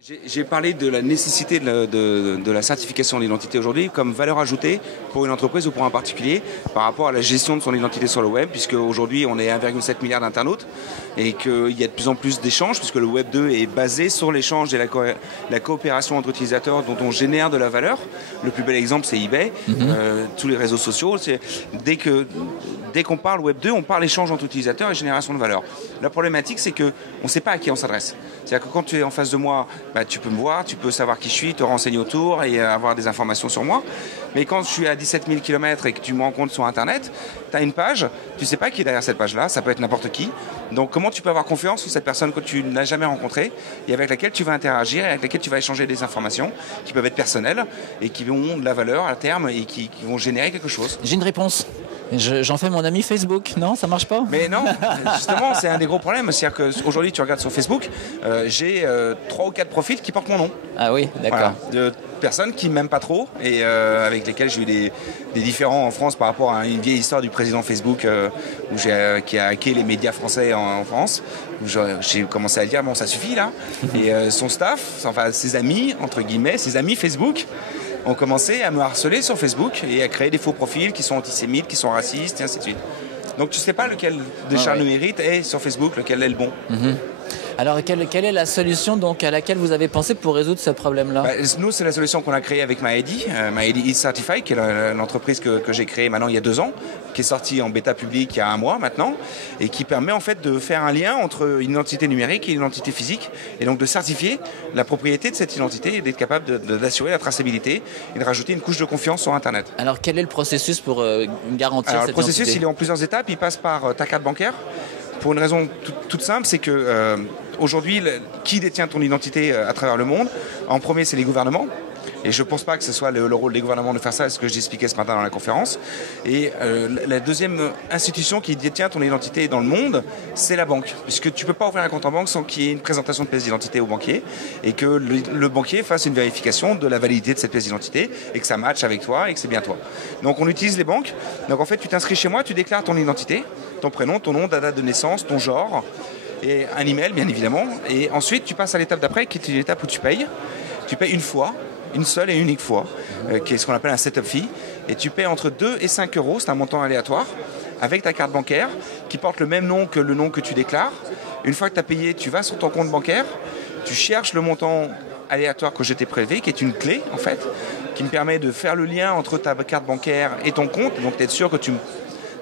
J'ai parlé de la nécessité de la certification de l'identité aujourd'hui comme valeur ajoutée pour une entreprise ou pour un particulier par rapport à la gestion de son identité sur le web, puisque aujourd'hui on est 1,7 milliard d'internautes et qu'il y a de plus en plus d'échanges, puisque le Web 2 est basé sur l'échange et la coopération entre utilisateurs dont on génère de la valeur. Le plus bel exemple, c'est eBay, tous les réseaux sociaux. Dès qu'on parle Web 2, on parle échange entre utilisateurs et génération de valeur. La problématique, c'est qu'on ne sait pas à qui on s'adresse. C'est-à-dire que quand tu es en face de moi, tu peux me voir, tu peux savoir qui je suis, te renseigner autour et avoir des informations sur moi. Mais quand je suis à 17 000 km et que tu me rencontres sur Internet, tu as une page, tu ne sais pas qui est derrière cette page-là, ça peut être n'importe qui. Donc comment tu peux avoir confiance sur cette personne que tu n'as jamais rencontrée et avec laquelle tu vas interagir et avec laquelle tu vas échanger des informations qui peuvent être personnelles et qui ont de la valeur à terme et qui vont générer quelque chose. J'ai une réponse. J'en fais mon ami Facebook. Non, ça marche pas? Mais non, justement, c'est un des gros problèmes. C'est-à-dire qu'aujourd'hui, tu regardes sur Facebook, j'ai 3 ou 4 profils qui portent mon nom. Ah oui, d'accord. Voilà, de personnes qui ne m'aiment pas trop et avec lesquelles j'ai eu des différends en France par rapport à une vieille histoire du président Facebook qui a hacké les médias français en France. J'ai commencé à dire, bon, ça suffit là. Et son staff, enfin ses amis, entre guillemets, ses amis Facebook, ont commencé à me harceler sur Facebook et à créer des faux profils qui sont antisémites, qui sont racistes et ainsi de suite. Donc tu ne sais pas lequel des chats le mérite et sur Facebook lequel est le bon. Alors, quelle est la solution donc, à laquelle vous avez pensé pour résoudre ce problème-là? Nous, c'est la solution qu'on a créée avec MyID, MyID Certify, qui est l'entreprise que j'ai créée maintenant il y a 2 ans, qui est sortie en bêta publique il y a 1 mois maintenant, et qui permet en fait de faire un lien entre une identité numérique et une identité physique, et donc de certifier la propriété de cette identité et d'être capable d'assurer la traçabilité et de rajouter une couche de confiance sur Internet. Alors, quel est le processus pour garantir cette identité? Le processus, il est en plusieurs étapes. Il passe par ta carte bancaire. Pour une raison toute simple, c'est que aujourd'hui, qui détient ton identité à travers le monde? En premier, c'est les gouvernements. Et je ne pense pas que ce soit le rôle des gouvernements de faire ça, c'est ce que j'expliquais ce matin dans la conférence. Et la deuxième institution qui détient ton identité dans le monde, c'est la banque. Puisque tu ne peux pas ouvrir un compte en banque sans qu'il y ait une présentation de pièce d'identité au banquier et que le banquier fasse une vérification de la validité de cette pièce d'identité et que ça matche avec toi et que c'est bien toi. Donc on utilise les banques. Donc en fait, tu t'inscris chez moi, tu déclares ton identité, ton prénom, ton nom, ta date de naissance, ton genre et un email bien évidemment. Et ensuite, tu passes à l'étape d'après qui est l'étape où tu payes. Tu payes une fois. Une seule et unique fois, qui est ce qu'on appelle un setup fee, et tu paies entre 2 et 5 euros, c'est un montant aléatoire, avec ta carte bancaire, qui porte le même nom que le nom que tu déclares. Une fois que tu as payé, tu vas sur ton compte bancaire, tu cherches le montant aléatoire que je t'ai prélevé, qui est une clé en fait, qui me permet de faire le lien entre ta carte bancaire et ton compte, donc d'être sûr que tu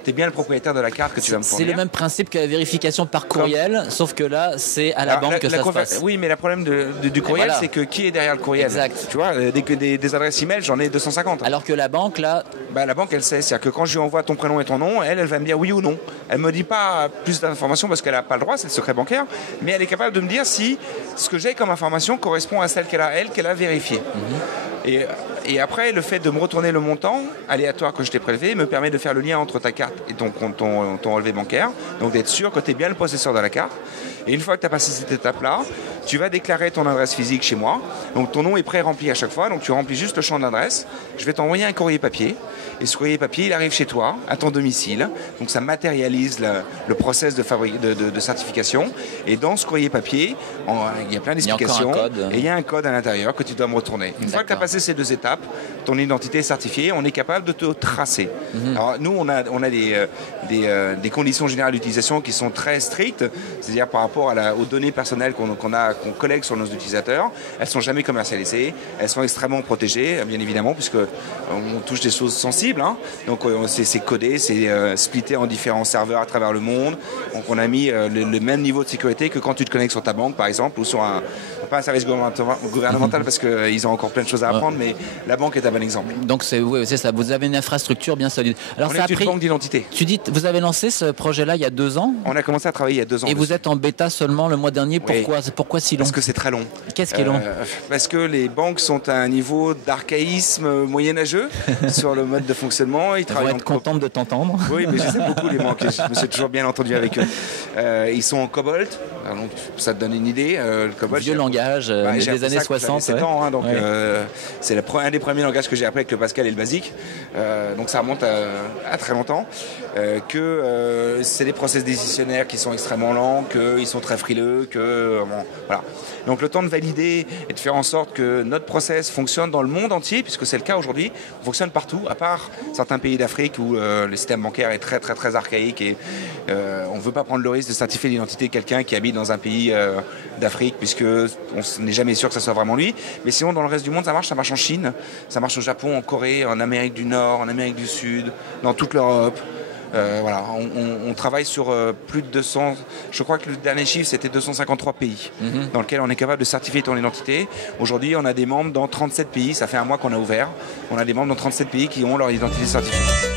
es bien le propriétaire de la carte que tu vas me fournir. C'est le même principe que la vérification par courriel, sauf que là, c'est à la banque que ça se passe. Oui, mais le problème du courriel, c'est que qui est derrière le courriel? Exact. Tu vois, des adresses email, j'en ai 250. Alors que la banque, là... La banque, elle sait. C'est-à-dire que quand je lui envoie ton prénom et ton nom, elle va me dire oui ou non. Elle ne me dit pas plus d'informations parce qu'elle n'a pas le droit, c'est le secret bancaire, mais elle est capable de me dire si ce que j'ai comme information correspond à celle qu'elle a vérifiée. Et après, le fait de me retourner le montant aléatoire que je t'ai prélevé me permet de faire le lien entre ta carte et ton relevé bancaire, donc d'être sûr que tu es bien le possesseur de la carte. Et une fois que tu as passé cette étape-là, tu vas déclarer ton adresse physique chez moi. Donc ton nom est pré-rempli à chaque fois, donc tu remplis juste le champ d'adresse. Je vais t'envoyer un courrier papier. Et ce courrier papier, il arrive chez toi, à ton domicile. Donc ça matérialise le process de certification. Et dans ce courrier papier, il y a plein d'explications. Et il y a un code à l'intérieur que tu dois me retourner. Une fois que tu as passé ces 2 étapes, ton identité est certifiée, on est capable de te tracer. Alors nous, on a des conditions générales d'utilisation qui sont très strictes, c'est-à-dire par rapport aux données personnelles qu'on collecte sur nos utilisateurs. Elles ne sont jamais commercialisées, elles sont extrêmement protégées, bien évidemment, puisque on touche des choses sensibles. Donc c'est codé, c'est splitté en différents serveurs à travers le monde. Donc on a mis le même niveau de sécurité que quand tu te connectes sur ta banque, par exemple, ou sur pas un service gouvernemental parce qu'ils ont encore plein de choses à apprendre, mais la banque est un bon exemple. Donc c'est ça, vous avez une infrastructure bien solide. Alors, on est une banque d'identité. Tu dis, vous avez lancé ce projet-là il y a 2 ans? On a commencé à travailler il y a 2 ans. Et vous êtes en bêta seulement le mois dernier. Pourquoi si long? Parce que c'est très long. Qu'est-ce qui est long? Parce que les banques sont à un niveau d'archaïsme moyenâgeux sur le mode de fonctionnement. Ils vont être contents de t'entendre. Oui, mais je sais beaucoup les banques. Je me suis toujours bien entendu avec eux. Ils sont en Cobalt. Donc ça te donne une idée. Le Cobalt, vieux langage. langage j'ai des années 60. 7 ans, hein, donc Ouais. c'est un des premiers langages que j'ai appris avec le Pascal et le Basic. Donc ça remonte à très longtemps. Que c'est des process décisionnaires qui sont extrêmement lents, qu'ils sont très frileux, voilà. Donc le temps de valider et de faire en sorte que notre process fonctionne dans le monde entier, puisque c'est le cas aujourd'hui, on fonctionne partout, à part certains pays d'Afrique où le système bancaire est très très très archaïque et on ne veut pas prendre le risque de certifier l'identité de quelqu'un qui habite dans un pays d'Afrique, puisque on n'est jamais sûr que ça soit vraiment lui. Mais sinon, dans le reste du monde, ça marche en Chine, ça marche au Japon, en Corée, en Amérique du Nord, en Amérique du Sud, dans toute l'Europe. Voilà, on travaille sur plus de 200, je crois que le dernier chiffre c'était 253 pays dans lesquels on est capable de certifier ton identité. Aujourd'hui on a des membres dans 37 pays, ça fait un mois qu'on a ouvert, on a des membres dans 37 pays qui ont leur identité certifiée.